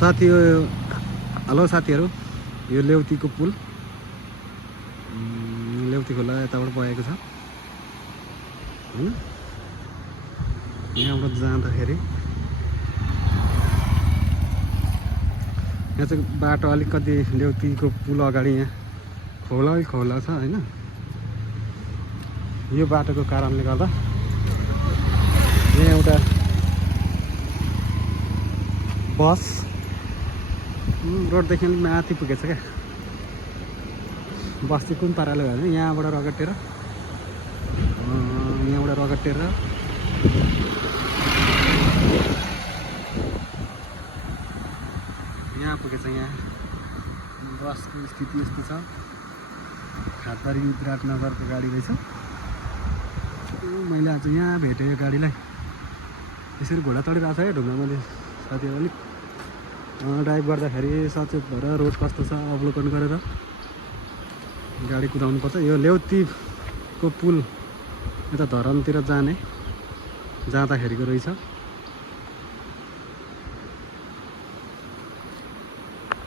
साथी हेलो साथीहरू, यो लेउतीको पुल लेउती खोला यताबाट बगेको छ हैन। यहाँबाट जाँदाखेरि यहाँ चाहिँ बाटो अलिकति लेउतीको पुल अगाडि यहाँ खोला छ हैन। यो बाटोको कारणले गर्दा यहाँ एउटा बस रोडदेखि अलिक माथि पुगेछ क्या। बस चाहिँ कुन पाराले भयो भने यहाँबाट रगटेर यहाँ पुगेछ। यहाँ बसको स्थिति यस्तो छ। खातरी विराटनगरको गाडी रहेछ। मैले आज यहाँ भेटेँ यो गाडीलाई। यसरी घोडा चढिरहेको छ है ढुङ्गा। मैले साथीहरू अलिक ड्राइभ गर्दाखेरि सचेत भएर रोड कस्तो छ अवलोकन गरेर गाडी कुदाउनु पर्छ। यो लेउतीको पुल यता धरानतिर जाँदाखेरिको रहेछ।